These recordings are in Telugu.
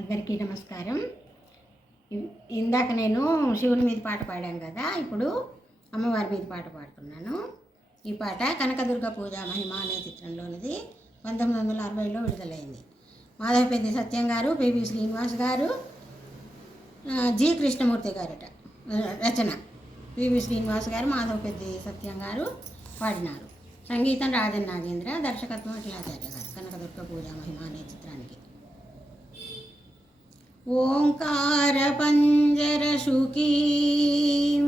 అందరికీ నమస్కారం. ఇందాక నేను శివుని మీద పాట పాడాను కదా, ఇప్పుడు అమ్మవారి మీద పాట పాడుతున్నాను. ఈ పాట కనకదుర్గ పూజ మహిమ అనే చిత్రంలోనిది. 1960లో విడుదలైంది. మాధవపెద్ది సత్యం గారు, పివి శ్రీనివాస్ గారు, జి కృష్ణమూర్తి గారట రచన. పివి శ్రీనివాస్ గారు, మాధవపెద్ది సత్యం గారు పాడినారు. సంగీతం రాజన్ నాగేంద్ర, దర్శకత్వం అఖిలాచార్య గారు. కనకదుర్గ పూజ మహిమ అనే చిత్రానికి. ఓంకార పంజర శుకీం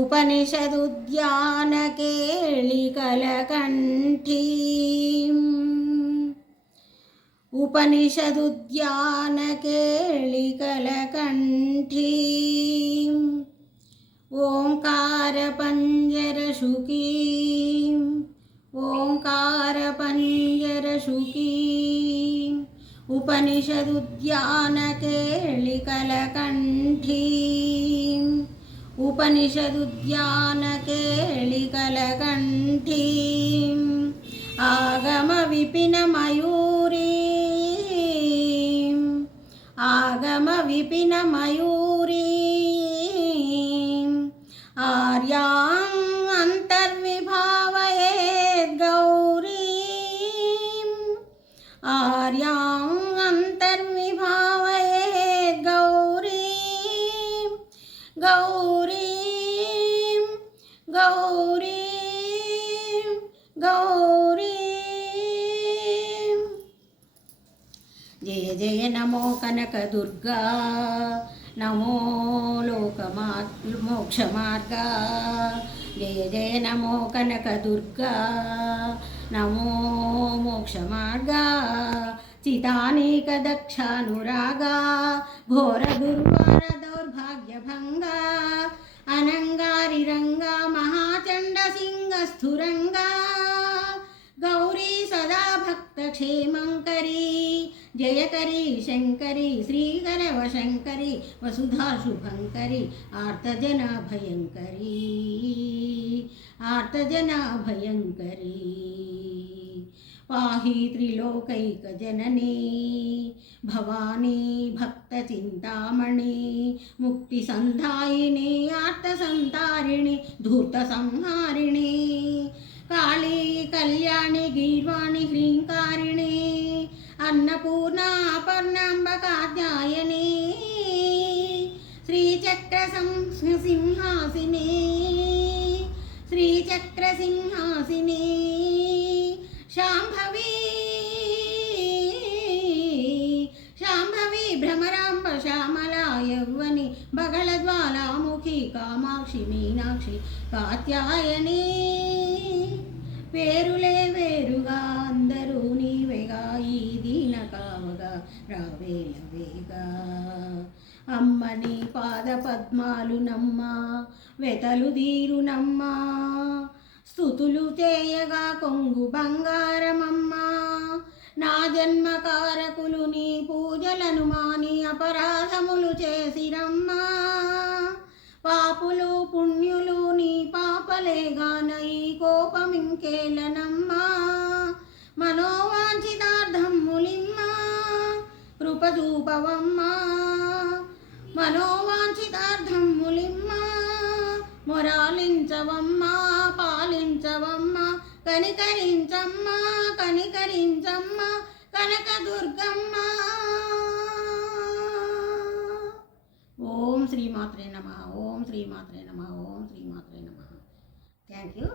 ఉపనిషదుద్యాన కేళికలకంఠీం ఉపనిషదుద్యాన కేళికలకంఠీం ఓంకార పంజర శుకీం ఓంకార పంజర శుకీం ఉపనిషదుద్యాన కేళికలకంఠీం ఉపనిషదుద్యాన కేళికలకంఠీం ఆగమ విపిన మయూరీం ఆగమ విపిన మయూరీం ఆర్యాం అంతర్విభావయేద్ గౌరీం ఆర్యాం అంతర్విభావయేద్ గౌరీం గౌరీం గౌరీం గౌరీం. జయ జయ నమో కనకదుర్గా, నమో మోక్షమార్గా. జయ జయ నమో కనకదుర్గా, నమో మోక్షమార్గా. చితానేక దక్షానురాగా, ఘోర దుర్వార దౌర్భాగ్యభంగా. అనంగారి రంగా, మహాచండ సింగస్థురంగా. గౌరీ సదా భక్త క్షేమంకరీ, జయకరీ శంకరీ శ్రీకరవశంకరీ వసుధా శుభంకరీ ఆర్తజనాభయంకరీ ఆర్తజనాభయంకరీ. పాహి త్రిలోకైకజననీ భవానీ భక్తచింతామణి ముక్తిసంధాయిని ఆర్తసంతారిణి ధూర్తసంహారిణి కాళీ కళ్యాణి గీర్వాణి హ్రీంకారిణి అన్నపూర్ణ అపర్ణాంబ కాత్యాయని శ్రీచక్ర సింహాసిని శ్రీచక్ర సింహాసిని శాంభవి శాంభవి భ్రమరాంబ శ్యామలా యౌవని బగళజ్వాలాముఖి కామాక్షి మీనాక్షి కాత్యాయని. పేరులే వేరుగా అందరూ నీవేగా, ఈ దీన కావగా రావేలవేగా. అమ్మని పాద పద్మాలు నమ్మా, వెతలు దీరునమ్మా. స్తుతులు చేయగా కొంగు బంగారమమ్మా. నా జన్మకారకులు నీ పూజలను మాని అపరాధములు చేసిరమ్మా. పాపులు పుణ్యులు నీ పాపలేగాన ఈ కోపమింకేలనమ్మా. మనోవాంఛితార్థములిమ్మా, కృపచూపవమ్మా. మనోవాంఛితార్థములిమ్మా, మొరాలించవమ్మా, పాలించవమ్మా. కనికరించమ్మా కనికరించమ్మా కనకదుర్గమ్మ. ఓం శ్రీమాత్రే నమః. ఓం శ్రీమాత్రే నమః. ఓం శ్రీమాత్రే నమః. Thank you.